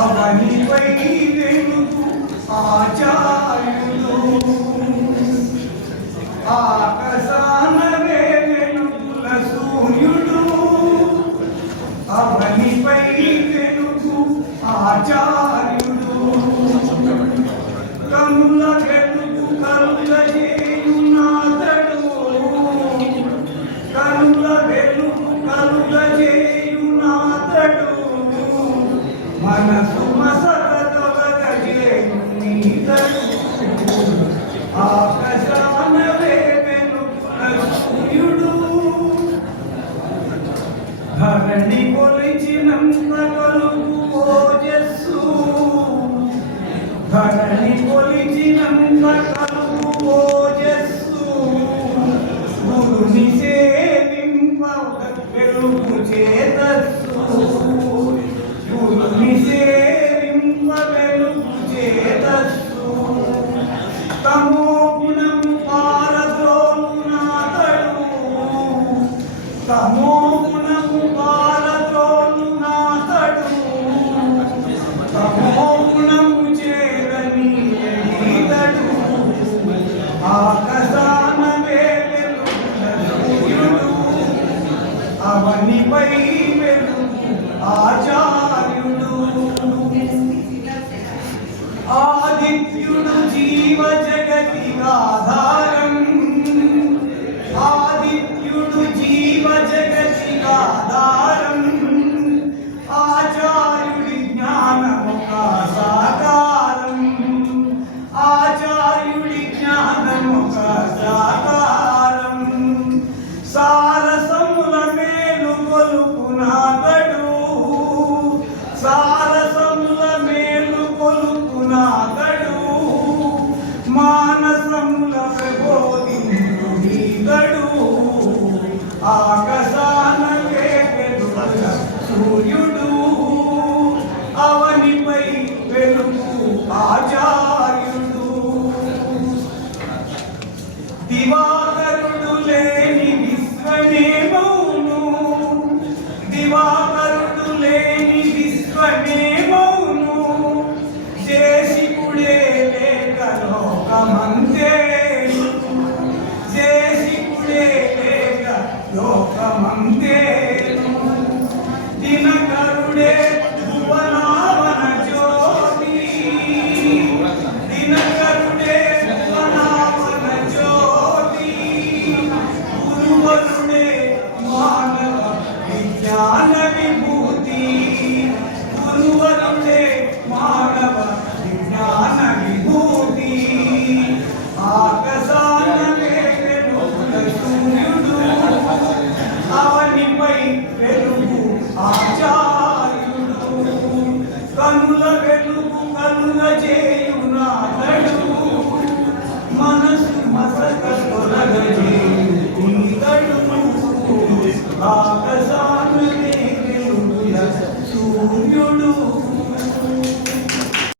అవనిపై వెలుగు ఆచార్యుడు. ఆకాశానవే వెలుగుల సూర్యుడు అవనిపై వెలుగు ఆచార్యుడు. కనుల ధరణి కొలిచినంత కలుగు ఓజస్సు ధరణి కొలిచినంత కలుగు ఓజస్సు గురుని సేవింప వెలుగు చేతస్సు పనిపై వెలుగు ఆచార్యుడు ఆదిత్యుడు జీవ జగతి ఆధారం. ఆదిత్యుడు జీవ జగతి ఆధారం. సారసముల మేలు కొలుపునాగడు మానసముల ప్రబోధించుడీగడు ఆకాశాన సూర్యుడు. అవనిపై వెలుగు ఆచార్యుడు లోకమంతే దేశికుడే లేక లోకమంతే ఆకాశ